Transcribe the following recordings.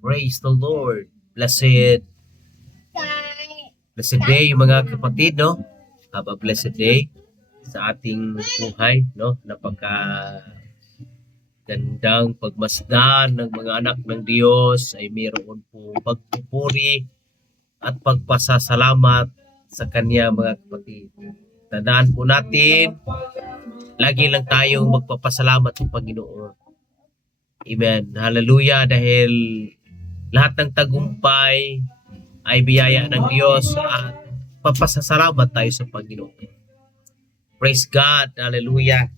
Praise the Lord. Blessed day mga kapatid, no? Have a blessed day sa ating buhay, no? Napaka-gandang pagmasdan ng mga anak ng Diyos ay mayroon po pagpupuri at pagpasasalamat sa Kanya mga kapatid. Tandaan po natin, lagi lang tayong magpapasalamat sa Panginoon. Amen. Hallelujah. Dahil lahat ng tagumpay ay biyaya ng Diyos at papasasalamat tayo sa Panginoon. Praise God. Hallelujah.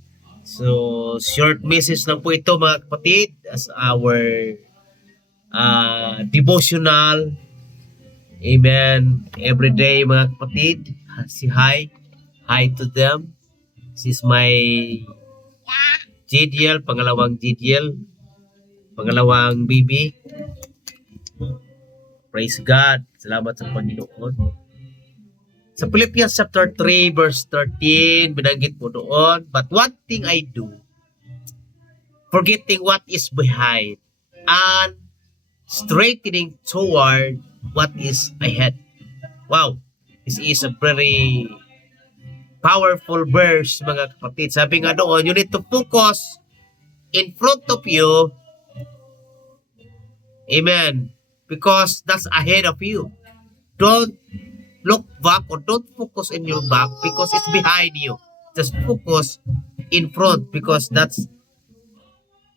So, short message lang po ito mga kapatid as our devotional. Amen. Every day mga kapatid, say hi. Hi to them. This is my GDL, pangalawang GDL, pangalawang BB. Praise God. Salamat sa Panginoon. Sa Philippians chapter 3 verse 13, binanggit po doon, but one thing I do, forgetting what is behind and straightening toward what is ahead. Wow. This is a very powerful verse mga kapatid. Sabi nga doon, you need to focus in front of you. Amen. Because that's ahead of you. Don't look back or don't focus in your back because it's behind you. Just focus in front because that's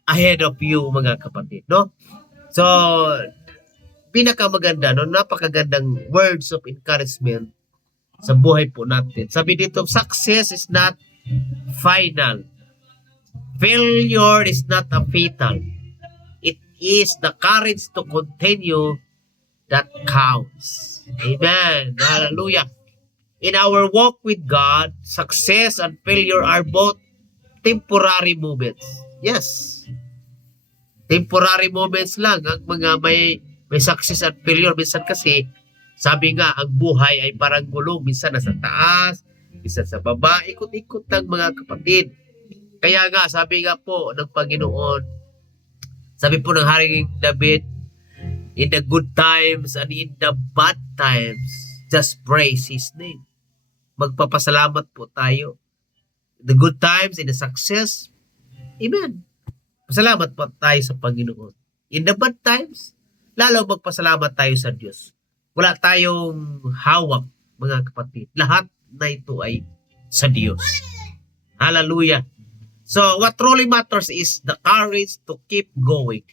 ahead of you mga kapatid, no? So, pinakamaganda, no? Napakagandang words of encouragement sa buhay po natin. Sabi dito, success is not final. Failure is not a fatal. It is the courage to continue that counts. Amen. Hallelujah. In our walk with God, success and failure are both temporary moments. Yes. Temporary moments lang ang mga may success at failure. Minsan kasi, sabi nga, ang buhay ay parang gulong. Minsan nasa taas, minsan sa baba. Ikot-ikot lang mga kapatid. Kaya nga, sabi nga po ng Panginoon, sabi po ng Haring David, in the good times and in the bad times, just praise His name. Magpapasalamat po tayo. The good times, in the success, amen. Pasalamat po tayo sa Panginoon. In the bad times, lalo magpasalamat tayo sa Diyos. Wala tayong hawak, mga kapatid. Lahat na ito ay sa Diyos. Hallelujah. So, what truly matters is the courage to keep going.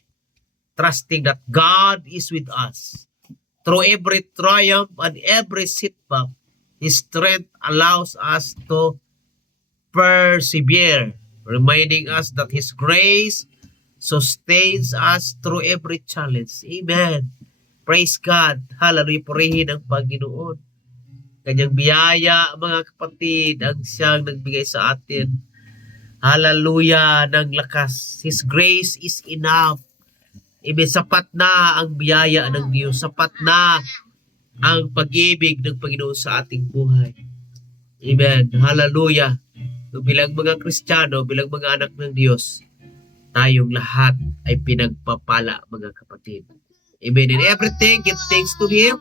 Trusting that God is with us. Through every triumph and every setback, His strength allows us to persevere. Reminding us that His grace sustains us through every challenge. Amen. Praise God. Hallelujah. Purihin ang Panginoon. Kanyang biyaya, mga kapatid, ang siyang nagbigay sa atin. Hallelujah. Ng lakas. His grace is enough. Amen. Sapat na ang biyaya ng Diyos. Sapat na ang pag-ibig ng Panginoon sa ating buhay. Amen. Hallelujah. So, bilang mga Kristiyano, bilang mga anak ng Diyos, tayong lahat ay pinagpapala, mga kapatid. Amen. In everything, give thanks to Him.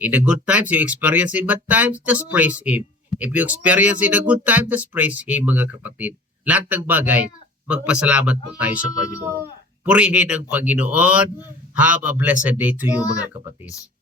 In the good times, you experience in bad times, just praise Him. If you experience in the good times, just praise Him, mga kapatid. Lahat ng bagay, magpasalamat po tayo sa Panginoon. Purihin ang Panginoon. Have a blessed day to you, mga kapatid.